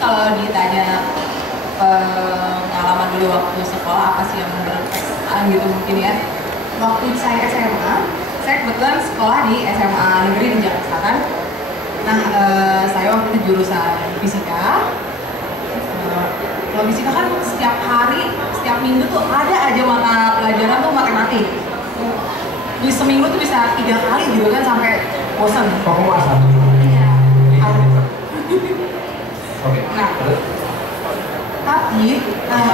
kalau ditanya pengalaman dulu waktu sekolah apa sih yang berkesan gitu mungkin ya. Waktu saya SMA, saya kebetulan sekolah di SMA Negeri di Jakarta Selatan. Nah, saya waktu itu jurusan fisika. Kalau fisika kan setiap hari, setiap minggu tuh ada aja mata pelajaran tuh matematik. Di seminggu tuh bisa 3 kali gitu kan sampai bosan. Kamu asal? Iya. Oke. Nah, tapi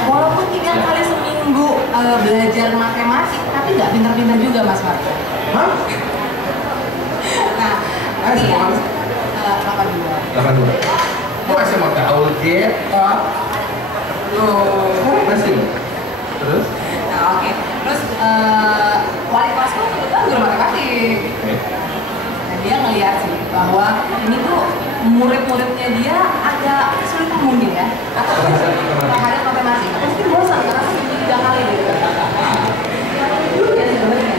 walaupun 3 kali seminggu belajar matematik, tapi nggak pintar-pintar juga Mas Marco. Hah? Nah, tapi ya 82. 82. Kok SMA gaul gitu? Loh. Masih? Terus? Nah, oke. Terus wali kelasku kebetulan guru matematik. Nah, dia ngeliat sih bahwa ini tuh murid-muridnya dia agak kesulitan mungkin ya, atau terhadap matematik. Atau mungkin bosan karena seminggu 3 kali gitu. Ya sebenarnya.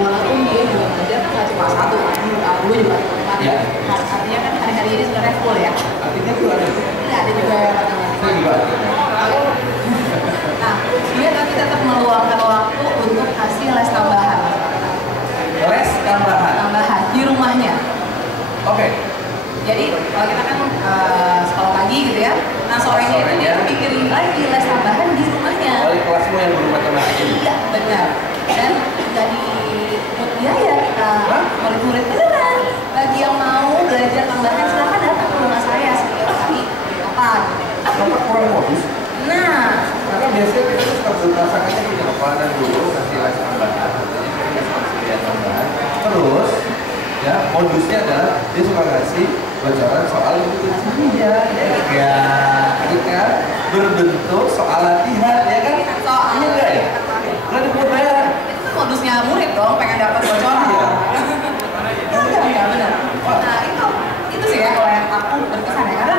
Walaupun dia juga belajar kan nggak cuma 1, gue juga matematik. Artinya kan hari-hari ini sebenarnya full ya. Artinya tuh ada. Iya, ada juga matematik. Saya juga. Nah, dia tapi tetap meluangkan waktu untuk kasih les tambahan. Les tambahan? Tambahan di rumahnya. Oke. Jadi kalau kita kan sekolah pagi gitu ya, nah sorenya itu dia bikin lagi les tambahan di rumahnya. Wali kelasmu yang guru matematik ini? Iya, benar. Dan nggak dipungut biaya kita murid-murid beneran. Bagi yang mau belajar tambahan silakan datang ke rumah saya setiap hari. Apa gitu. Nomor kurang modus. Nah, Karena biasanya kita tuh suka berasakannya gini, kepala dan guru kasih les tambahan, kasih tambahan. Terus, ya modusnya adalah dia suka ngasih bocoran soal itu saja, ya, ketika berbentuk soal latihan, ya kan? Iya enggak ya? Nggak dipungut bayaran. itu kan modusnya murid dong, pengen dapat bocoran. Enggak, benar. Nah, itu sih ya kalau yang aku berkesan ya, karena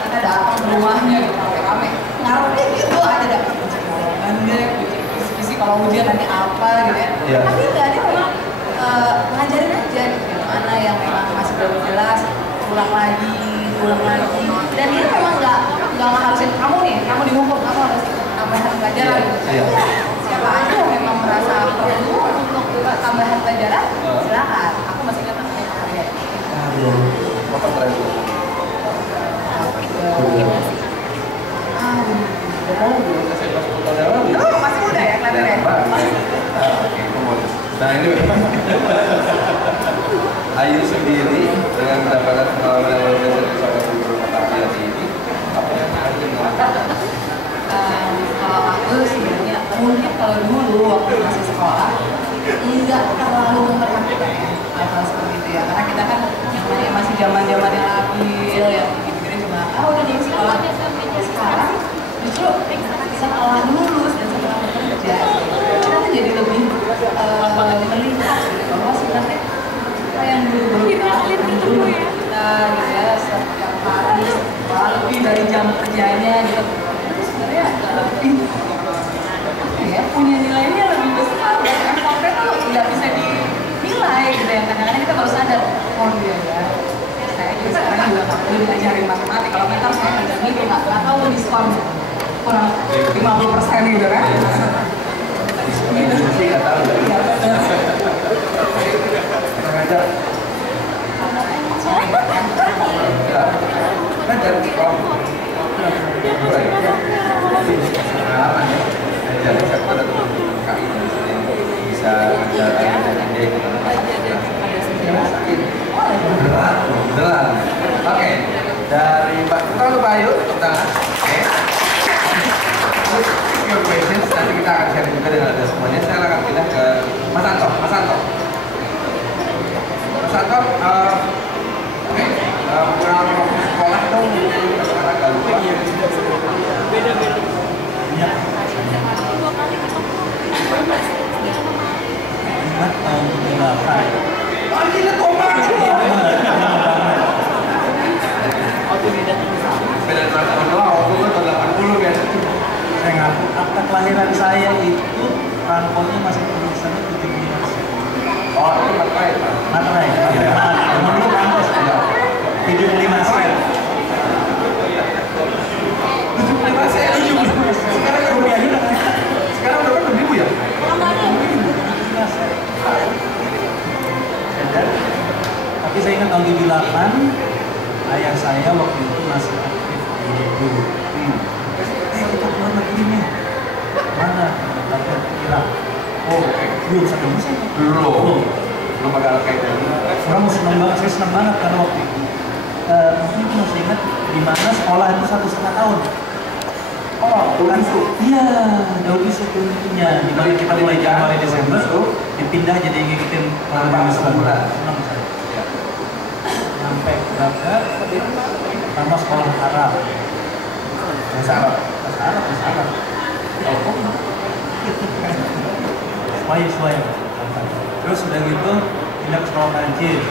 kita datang ke rumahnya gitu rame-rame. Ngarepnya gitu ada dapat bocoran deh, visi kalau ujian nanti apa gitu ya. Iya. Tapi enggak, dia memang ngajarin aja gitu, mana yang memang masih belum jelas, ulang lagi. Dan dia memang nggak ngeharusin kamu nih, kamu dihukum, kamu harus tambahan pelajaran gitu. Iya. Siapa aja yang memang merasa perlu untuk tambahan pelajaran, silakan. Aku masih ingat namanya Arya. Apa terakhir? Oh, masih muda ya kelihatannya. Nah ini Ayu sendiri dengan mendapatkan pengalaman yang luar biasa dari seorang guru matematika ini, apa yang Ayu melakukan? Kalau aku sebenarnya mungkin kalau dulu waktu masih sekolah nggak terlalu memperhatikan ya hal seperti itu ya, karena kita kan yang masih zaman yang labil ya, pikirnya cuma udah di sekolah. Sekarang justru setelah lulus dan setelah bekerja kita tuh jadi lebih melihat bahwa sebenarnya apa yang dulu kita gitu ya, setiap hari lebih dari jam kerjanya gitu, itu sebenarnya lebih ya, punya nilainya lebih besar dan effortnya tuh nggak bisa dinilai gitu ya. Kadang-kadang kita baru sadar, oh iya ya, saya juga sekarang juga nggak perlu diajarin matematik, kalau kita saya ngajar gitu nggak tahu diskon kurang 50% gitu kan. Ini sih nggak tahu. Ngajar. Kan dari sekolah. Pengalaman ya. Jadi saya ada teman-teman KI di sini bisa ngajarin ide beneran. Oke, dari Mbak kita lu Bayu, tepuk tangan. Oke. Your questions nanti kita akan share juga dengan Anda semuanya. Saya akan pindah ke Mas Anto. Mas Anto, oke. Pengalaman waktu sekolah dong, sekarang agak lupa. Beda-beda. Ya. Ingat tahun 78. Oh, gila kok banget. Beda tahun lalu, waktu itu tahun 80 biasa. Saya ngaku akta kelahiran saya itu transportnya masih tulisannya 75 sen. Oh, itu materai, Pak. Materai. Dulu kampus ya. 75 sen. dan saya waktu itu masih aktif di dulu. Kita keluar negeri nih. Mana? Daftar Irak. Oh, belum sampai musim. Belum ada Al-Qaeda. Orang senang banget, saya senang banget karena waktu itu mungkin itu masih ingat di mana sekolah itu 1,5 tahun. Oh, bukan iya, Daud Yusuf punya. Di mana kita mulai Januari Desember tuh dipindah jadi ngikutin sebulan. Senang saya. Sampai berangkat pertama sekolah Arab. Bahasa Arab. Sesuai. Terus udah gitu pindah ke sekolah Prancis,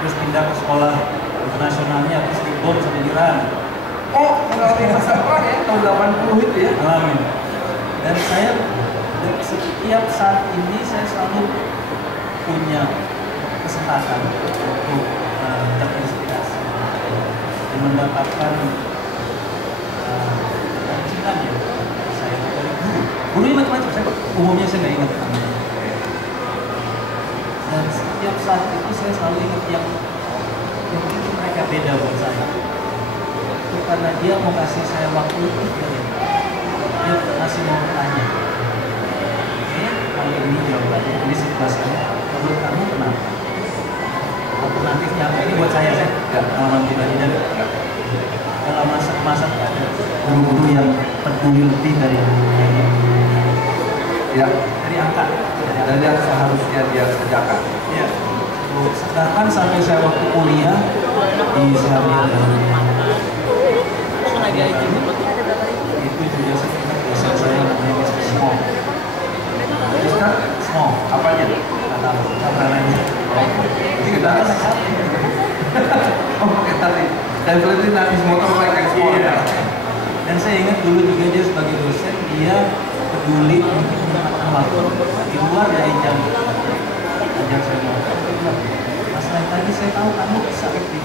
terus pindah ke sekolah internasionalnya, terus dibom sama Iran. Oh, melewati masa perang ya, tahun 80 itu ya? Alamin. Dan saya setiap saat ini saya selalu punya kesempatan untuk terinspirasi dan mendapatkan pancingan ya saya dari gurunya macam-macam. Saya umumnya saya nggak ingat namanya. Dan setiap saat itu saya selalu ingat yang bikin mereka beda buat saya. Itu karena dia mau kasih saya waktu itu dia masih mau bertanya. Oke, kalau ini jawabannya, ini situasinya. Menurut kamu kenapa? Alternatifnya apa? Ini buat saya pengalaman pribadi dan dalam masa ada guru-guru yang peduli lebih dari ini. Ya, Dari angka. dari yang seharusnya dia kerjakan. Iya. Sedangkan sampai saya waktu kuliah di Serbia itu juga dosen saya namanya Mr. Small. Small. Apanya? Nggak tahu. Nggak pernah nanya. Ini kita oh, pakai tadi. Definitely nanti motor like export. Iya. Dan saya ingat dulu juga dia sebagai dosen, dia peduli untuk menyempatkan waktu di luar dari jam saya mau. Masalah tadi saya tahu kamu bisa aktif.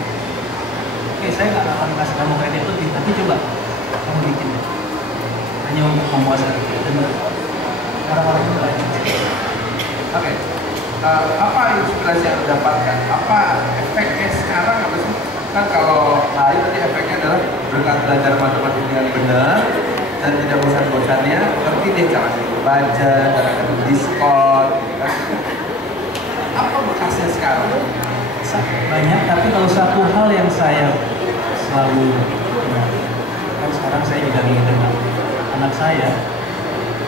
Oke, saya nggak akan kasih kamu kredit lebih, tapi coba kamu bikin deh. Hanya untuk memuaskan dan orang-orang itu banyak. Oke. Apa inspirasi yang didapatkan? Apa efeknya sekarang? Apa sih? Kan kalau lain tadi efeknya adalah berkat belajar matematika dengan benar dan tidak bosan-bosannya, ngerti deh cara baca, cara ketemu diskon, gitu kan? Apa bekasnya sekarang? Banyak, tapi kalau satu hal yang saya selalu kan sekarang saya juga ngingetin anak saya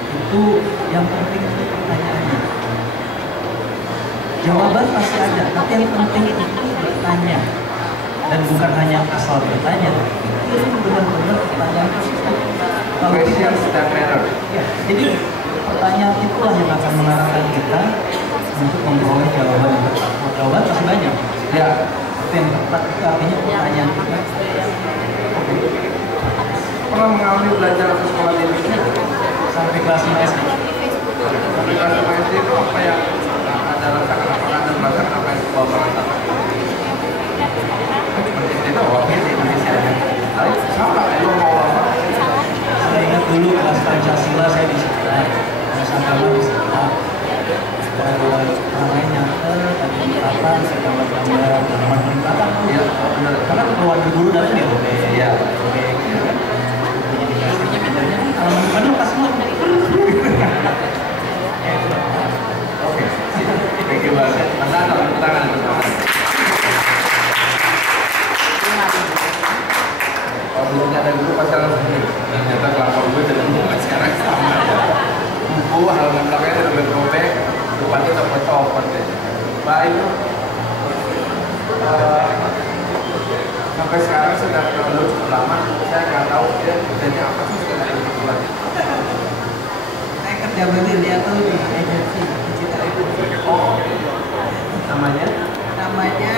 itu yang penting itu pertanyaannya. Jawaban pasti ada, tapi yang penting itu bertanya dan bukan hanya asal bertanya. Pikirin benar-benar pertanyaan tersebut. Questions that matter. Ya, jadi pertanyaan itulah yang akan mengarahkan kita untuk memperoleh jawaban yang tepat. Jawaban pasti banyak. Ya. Tapi yang tepat itu artinya pertanyaan kita. Pernah mengalami belajar ke sekolah di Indonesia? Sampai kelas 5 SD. Sampai kelas 5 SD itu apa yang Anda rasakan? Apakah Anda merasakan apa yang sekolah merasakan? Seperti itu, wakil di Indonesia ya. Tapi sama, itu mau apa? Saya ingat dulu kelas Pancasila saya di sekolah. Kelas agama di sekolah. Namanya nyantel, tadi di papan, saya gambar-gambar, tanaman peningkatan. Iya, benar. Karena keluar guru dari dia, Iya. Kalau mana pas semua. Oke, thank you banget. Mas Anto, tangan. Kalau belum ada guru pasti langsung nih. Ternyata kelapor gue dan gue sekarang sama. Buku halaman belakangnya udah berobek, depannya udah copot deh. Baik. Sampai sekarang sudah terlalu cukup lama, saya nggak tahu dia kerjanya apa sih sekarang di bulan. Saya kerja bener dia tuh di agensi digital itu. Oh, namanya? Namanya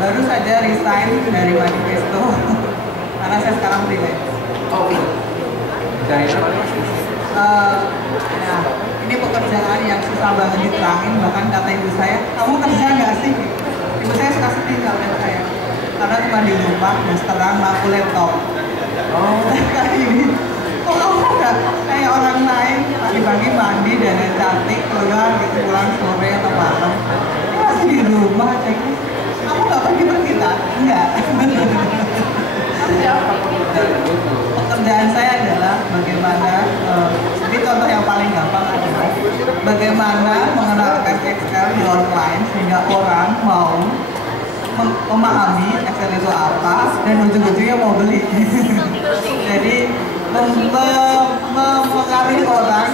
baru saja resign dari Manifesto karena saya sekarang freelance. Oh, desainer. Nah, ini pekerjaan yang susah banget diterangin, bahkan kata ibu saya, kamu kerja nggak sih? Ibu saya suka sedih kalau lihat saya, karena cuma di rumah, terus terang, aku laptop. Oh, kayak ini. Kok kamu nggak kayak orang lain, pagi-pagi mandi dan cantik, keluar gitu, pulang sore atau malam. Ini masih di rumah, cek. Kamu nggak pergi-pergi tak? Enggak. bagaimana ini contoh yang paling gampang adalah bagaimana mengenalkan Excel di online sehingga orang mau memahami Excel itu apa dan ujung-ujungnya mau beli. Jadi mempengaruhi orang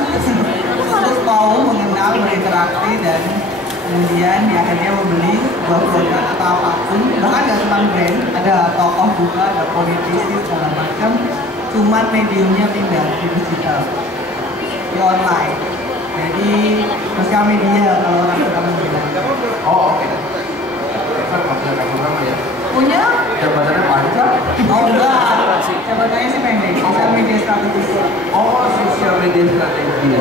untuk mau mengenal, berinteraksi dan kemudian akhirnya membeli sebuah produk atau apapun. Bahkan nggak cuma brand, ada tokoh juga, ada politisi segala macam. Cuman mediumnya pindah di digital, di online. Jadi sosial media kalau orang pertama bilang. Oh oke. Kan maksudnya kamu sama ya? Punya? Jabatannya panjang? Oh enggak, jabatannya sih pendek. Sosial media strategis. Oh sosial media strategi.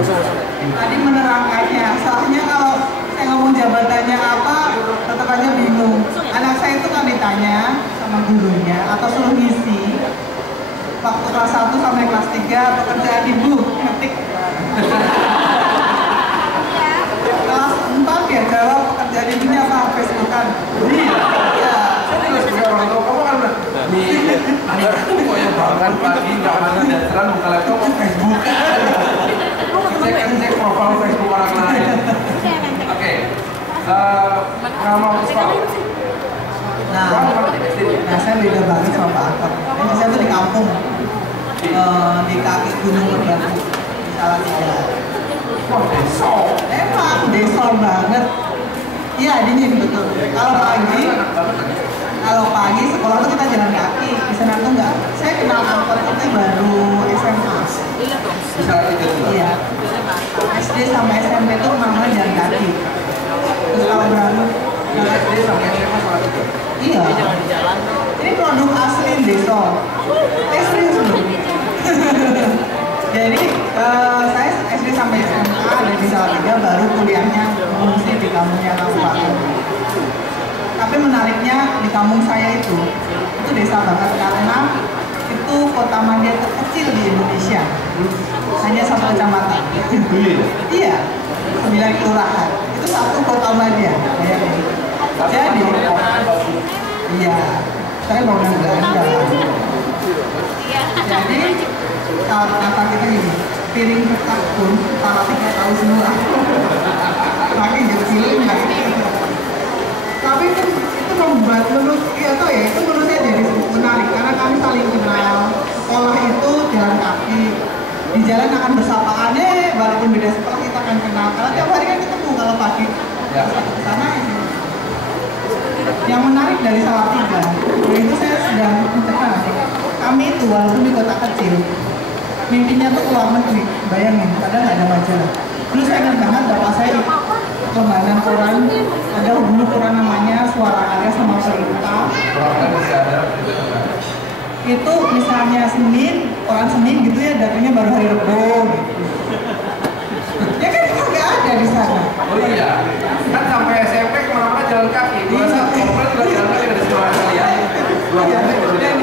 Tadi menerangkannya, soalnya kalau saya ngomong jabatannya apa, tetap aja bingung. Anak saya itu kan ditanya sama gurunya atau suruh ngisi waktu kelas 1 sampai kelas 3 pekerjaan ibu, ngetik. Kelas 4 dia jawab pekerjaan ibunya apa? Facebookan. Iya. Terus punya orang tua kamu kan anakku kok yang bangun pagi nggak mana dan buka laptop kok Facebook. Cek profil Facebook orang lain. Oke. Nama Pak. Nah, saya beda banget sama Pak Akor. Saya tuh di kampung, di kaki Gunung Merbabu, di Salatiga. Wah, desa. Emang desa banget. Iya, dingin betul. Kalau pagi sekolah tuh kita jalan kaki. Di sana tuh enggak. Saya kenal angkot itu baru SMA. Di Salatiga juga. Iya. SD sampai SMP tuh namanya jalan kaki. Terus kalau berangkat SD sampai SMA Salatiga. iya. Ini produk asli desa. Serius loh. Jadi saya SD sampai SMA ada di Salatiga, baru kuliahnya mengungsi di kampungnya Kabupaten. Tapi menariknya di kampung saya itu desa banget karena itu kota mandiri terkecil di Indonesia. Hanya 1 kecamatan. Iya, 9 kelurahan. Itu 1 kota mandiri. Jadi, iya, saya bangunan Belanda. Jadi, kalau kata kita gini, piring petak pun kepala 3 tahun semua. Lagi kecil nggak? Tapi itu membuat menurut saya jadi menarik karena kami saling kenal. Sekolah itu jalan kaki, di jalan akan bersapaan walaupun beda sekolah kita akan kenal. Karena tiap hari kan ketemu kalau pagi. Ke sana ini. Yang menarik dari Salatiga, yaitu saya sedang mencerna. Kami itu walaupun di kota kecil, mimpinya tuh keluar negeri. Bayangin, padahal nggak ada majalah. Dulu saya ingat banget bapak saya lembaran koran, ada dulu koran namanya Suara Karya sama Perintah. Itu misalnya Senin, koran Senin gitu ya, datangnya baru hari Rebo gitu. Ya kan itu nggak ada di sana. Oh iya, kan sampai SMP kemana-mana jalan kaki. Masa komplek juga jalan kaki dari sekolah kalian. Dan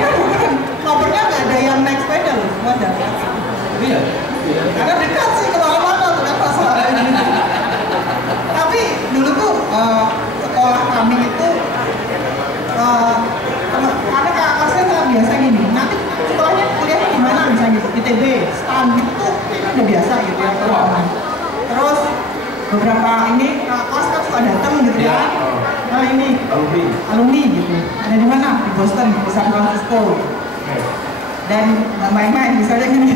nomornya nggak ada yang naik sepeda loh, semua jalan kaki. Iya. Karena dekat sih kemana-mana tuh kan masalahnya. Tapi dulu tuh sekolah kami itu karena kakak saya nggak biasa gini. Nanti sekolahnya kuliahnya di mana misalnya gitu, ITB, STAN gitu tuh udah biasa gitu ya. Terus beberapa ini kelas kan suka datang gitu ya. Nah ini alumni gitu. Ada di mana? Di Boston, di San Francisco. Dan nggak main-main misalnya gini.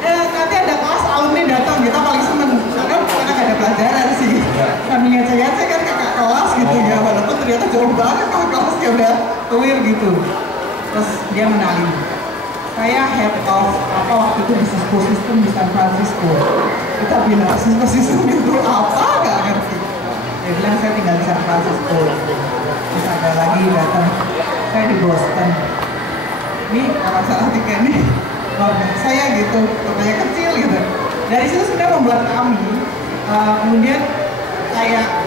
Nanti ada kelas alumni datang, kita paling seneng karena nggak ada pelajaran sih. Kami ngecek-ngecek kan kakak kelas gitu ya, walaupun ternyata jauh banget kalau kelasnya udah clear gitu. Terus dia mengenalin, saya head of apa waktu itu Cisco System di San Francisco. Kita bilang Cisco System itu apa? Nggak ngerti. Dia bilang saya tinggal di San Francisco. Terus ada lagi datang, saya di Boston. Ini orang Salatiga ini saya gitu, kotanya kecil gitu. Dari situ sudah membuat kami kemudian kayak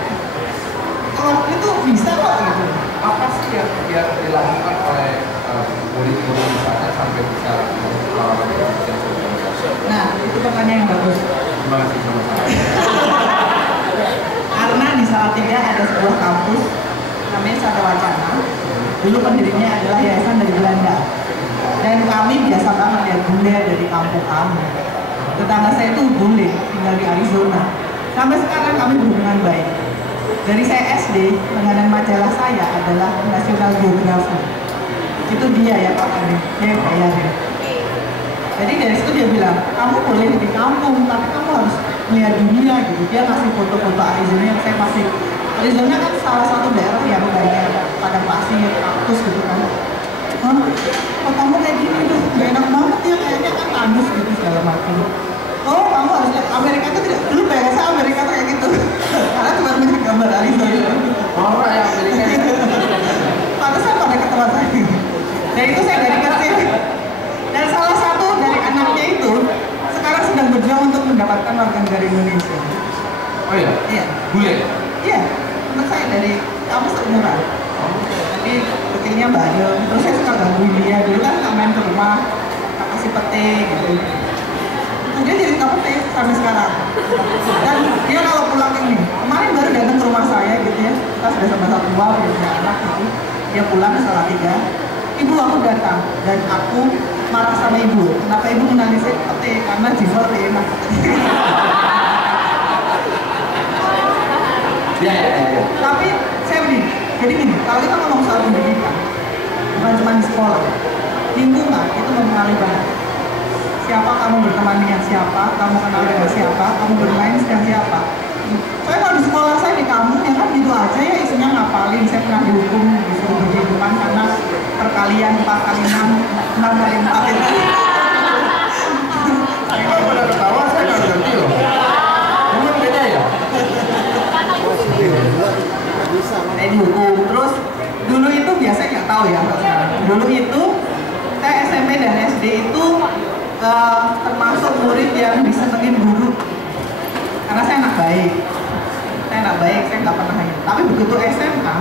kalau itu bisa kok gitu. Apa sih yang dilakukan oleh murid-murid di sana sampai bisa Nah, itu pertanyaan yang bagus. Terima kasih sama-sama. Karena di Salatiga ada sebuah kampus namanya Sata Wacana. Dulu pendirinya adalah yayasan dari Belanda. Dan kami biasa banget ya bunda dari kampung kami. tetangga saya itu boleh tinggal di Arizona. Sampai sekarang kami berhubungan baik. Dari saya SD, langganan majalah saya adalah National Geographic. Itu dia ya Pak Adi, dia yang bayarin. Jadi dari situ dia bilang, kamu boleh di kampung, tapi kamu harus melihat dunia gitu. Dia ngasih foto-foto Arizona yang saya masih, Arizona kan salah satu daerah yang banyak padang pasir, kaktus gitu kan. Hah? Kok kamu kayak gini tuh, gak enak banget ya, kayaknya kan tandus gitu segala macam. Oh, kamu harus lihat Amerika itu tidak, dulu biasa Amerika tuh kayak gitu. Karena cuma melihat gambar Arizona. Oh, ya Amerika. Pantesan pada ke tempat saya. Dan itu saya dari kecil. Dan salah satu dari anaknya itu sekarang sedang berjuang untuk mendapatkan warga negara Indonesia. Oh iya? Iya. Bule? Iya. Menurut saya dari kamu seumuran. Jadi kecilnya bareng. Terus saya suka gangguin dia. Dulu kan nggak main ke rumah, nggak kasih pete gitu. Dia jadi tukang pete sampai sekarang. Dan dia kalau pulang ini, kemarin baru datang ke rumah saya gitu ya. Kita sudah sama-sama tua, punya anak gitu. Dia pulang ke Salatiga. Ibu, aku datang dan aku marah sama ibu. Kenapa ibu menangis pete? Karena jiwa enak. Ya. Tapi saya begini, jadi gini, kalau kita ngomong soal pendidikan, bukan cuma di sekolah, lingkungan itu mempengaruhi banget. Siapa kamu berteman dengan siapa, kamu kenal dengan siapa, kamu bermain dengan siapa. Saya kalau di sekolah saya di kampung ya kan gitu aja ya, isinya ngapalin. Saya pernah dihukum disuruh berhidupan karena perkalian 4 kali 6 kali 4 itu. Kalau pada ketawa saya nggak ngerti loh. Memang beda ya? Saya dihukum. Terus dulu itu biasanya nggak tahu ya. Dulu itu saya SMP dan SD itu termasuk murid yang disenengin guru. Karena saya anak baik. Saya nggak pernah hanya. Tapi begitu SMA,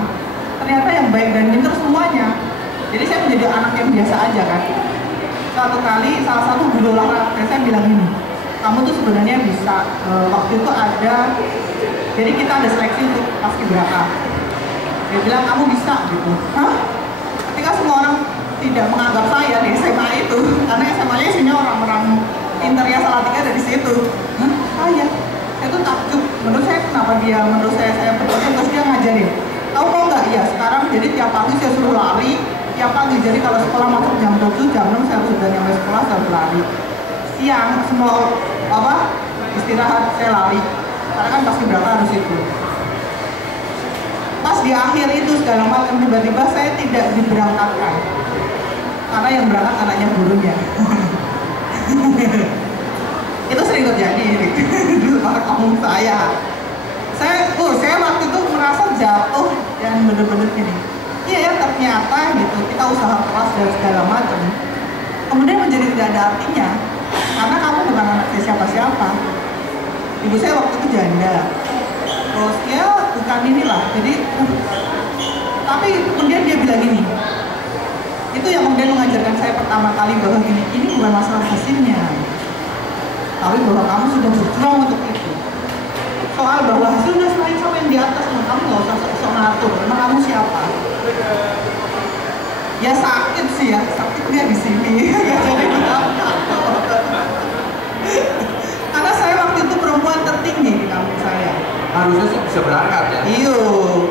ternyata yang baik dan pintar semuanya. Jadi saya menjadi anak yang biasa aja kan. Suatu kali salah satu guru olahraga saya bilang gini, kamu tuh sebenarnya bisa, waktu itu ada, jadi kita ada seleksi untuk paskibraka. Dia bilang kamu bisa gitu. Hah? Ketika semua orang tidak menganggap saya di SMA itu, karena SMA-nya isinya orang-orang pintarnya Salatiga dari situ. Hah? Saya tuh takjub. Menurut saya kenapa dia, menurut saya percaya terus dia ngajarin. Tahu kok nggak? Iya sekarang jadi tiap pagi saya suruh lari, tiap pagi. Jadi kalau sekolah masuk jam 7, jam 6 saya sudah nyampe sekolah, saya harus lari. Siang semua istirahat saya lari. Karena kan paskibraka harus itu. Pas di akhir itu segala macam tiba-tiba saya tidak diberangkatkan. Karena yang berangkat anaknya gurunya. Itu sering terjadi di kampung saya. Saya waktu itu merasa jatuh dan bener-bener gini. Iya ya ternyata gitu kita usaha keras dan segala macam. Kemudian menjadi tidak ada artinya karena kamu bukan anak siapa-siapa. Ibu saya waktu itu janda. Terus ya bukan inilah. Jadi tapi kemudian dia bilang gini. Itu yang kemudian mengajarkan saya pertama kali bahwa gini, ini bukan masalah hasilnya. Tapi bahwa kamu sudah berjuang untuk itu. Soal bahwa hasil udah selain sama yang di atas, kamu nggak usah sok ngatur. Emang kamu siapa? Ya sakit sih ya, sakitnya di sini. Jadi karena saya waktu itu perempuan tertinggi di kampung saya. Harusnya sih bisa berangkat ya. Iyo,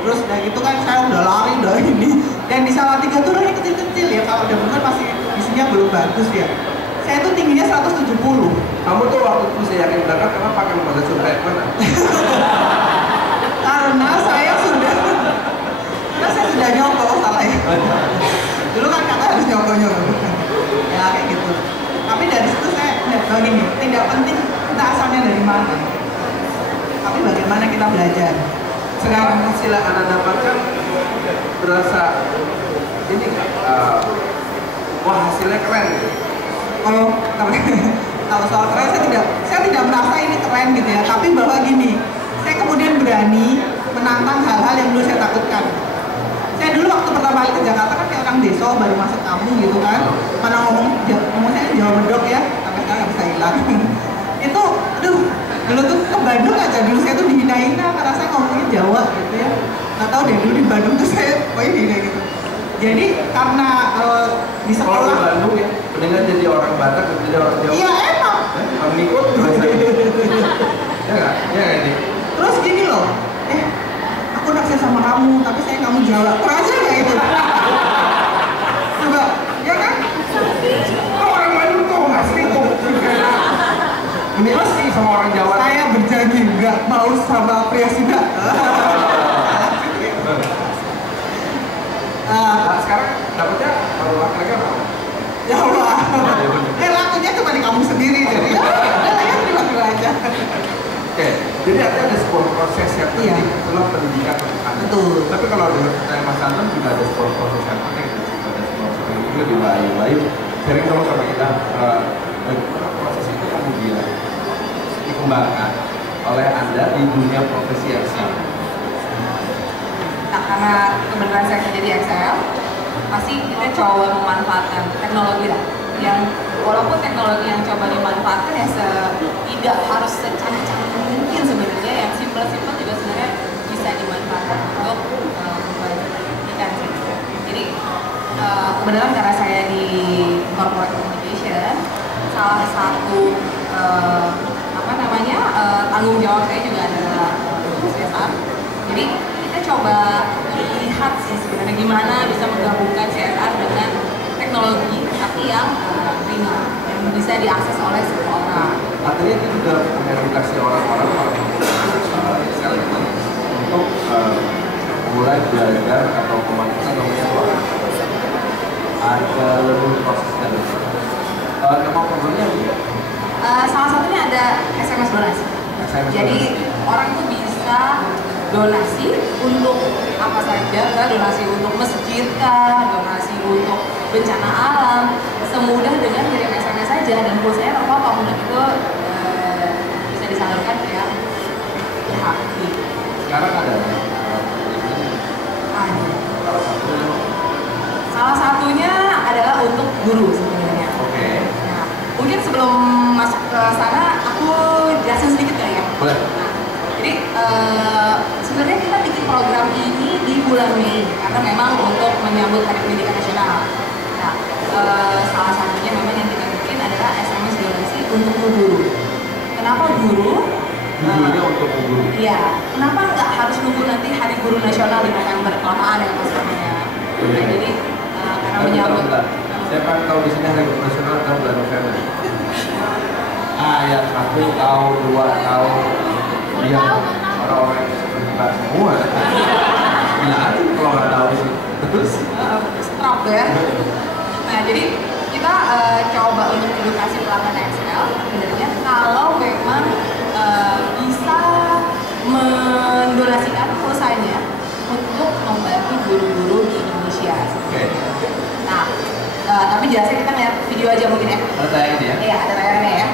terus udah gitu kan saya udah lari udah ini. Dan di Salatiga tuh orangnya kecil-kecil ya, kalau udah bener masih isinya belum bagus ya. Saya tuh tingginya 170. Kamu tuh waktu itu saya yakin berangkat karena pakai lembaga survei mana? Karena saya sudah nyogok salah ya. Dulu kan kakak harus nyogok. Ya kayak gitu. Tapi dari situ saya lihat begini, tidak penting kita asalnya dari mana. Tapi bagaimana kita belajar. Sekarang hasil yang Anda dapatkan berasa ini wah hasilnya keren. Kalau soal keren saya tidak merasa ini keren gitu ya. Tapi bahwa gini, saya kemudian berani menantang hal-hal yang dulu saya takutkan. Saya dulu waktu pertama kali ke Jakarta kan kayak orang desa baru masuk kampung gitu kan. Mana ngomong saya Jawa Medok ya, sampai sekarang nggak bisa hilang. Itu, dulu tuh ke Bandung aja dulu saya tuh dihina-hina karena saya ngomongin Jawa gitu ya. Nggak tahu deh dulu di Bandung tuh saya pokoknya dihina gitu. Jadi karena di sekolah kalau di Bandung ya, mendingan jadi orang Batak atau jadi orang Jawa. Iya emang. Pengikut bahasa ya nggak? Ya nggak ini? Terus gini loh, aku naksir sama kamu, tapi saya nggak mau jawab. Kurang aja nggak itu? Coba, ya kan? Orang Bandung tuh nggak selingkuh. Ini pasti sama orang Jawa. Saya berjanji nggak mau sama pria Sunda. Nah, sekarang dapetnya kalau laki-laki apa? Ya Allah. Lakunya cuma di kamu sendiri jadi ya terima aja. Oke, jadi ada sebuah proses yang penting, itulah pendidikan untuk anak. Betul. Tapi kalau dengan Mas Anton juga ada sebuah proses yang penting, ada sebuah proses yang juga di Bayu sharing dong sama kita bagaimana proses itu kemudian dikembangkan oleh Anda di dunia profesi yang sama. Nah, karena kebetulan saya kerja di Excel, pasti kita coba memanfaatkan teknologi lah. Yang walaupun teknologi yang coba dimanfaatkan ya tidak harus secanggih mungkin sebenarnya, yang simpel-simpel juga sebenarnya bisa dimanfaatkan untuk membagikan sih. Jadi kebetulan karena saya di corporate communication, salah satu tanggung jawab saya juga adalah CSR. Jadi kita coba lihat sih sebenarnya gimana bisa menggabungkan CSR dengan teknologi tapi yang ringan yang bisa diakses oleh semua orang. Artinya itu juga mengedukasi orang-orang Excel itu untuk mulai belajar atau memanfaatkan namanya ada lebih proses dari itu. Nama programnya salah satunya ada SMS donasi. Jadi orang itu bisa donasi untuk apa saja, donasi untuk masjid kah, donasi untuk bencana alam, semudah dengan kirim SMS saja dan pulsanya terpotong dan itu bisa disalurkan ke yang pihak. sekarang ada Salah satunya adalah untuk guru sebenarnya. Oke. Nah, mungkin sebelum masuk ke sana aku jelasin sedikit kali ya. Boleh. Nah, jadi sebenarnya kita bikin program ini di bulan Mei karena memang untuk menyambut Hari Pendidikan Nasional. Nah, salah satunya memang yang kita bikin adalah SMS donasi untuk guru. Kenapa guru? Tujuannya untuk guru. Iya. Kenapa nggak harus nunggu nanti Hari Guru Nasional di November kelamaan ya maksudnya? Nah, jadi karena menyambut. Saya kan tahu di sini Hari Guru Nasional adalah bulan November. Ya 1 tahun, 2 tahun. Dia orang-orang yang seperti semua. Gila aja kalau nggak tahu sih. Terus? Strap ya. Nah jadi kita coba untuk edukasi pelanggan Excel. Sebenarnya kalau memang bisa mendonasikan pulsanya untuk membantu guru-guru di Indonesia. Oke. Nah, tapi jelasnya kita lihat video aja mungkin ya. Ada tayangan ya? Iya, ada tayangannya ya.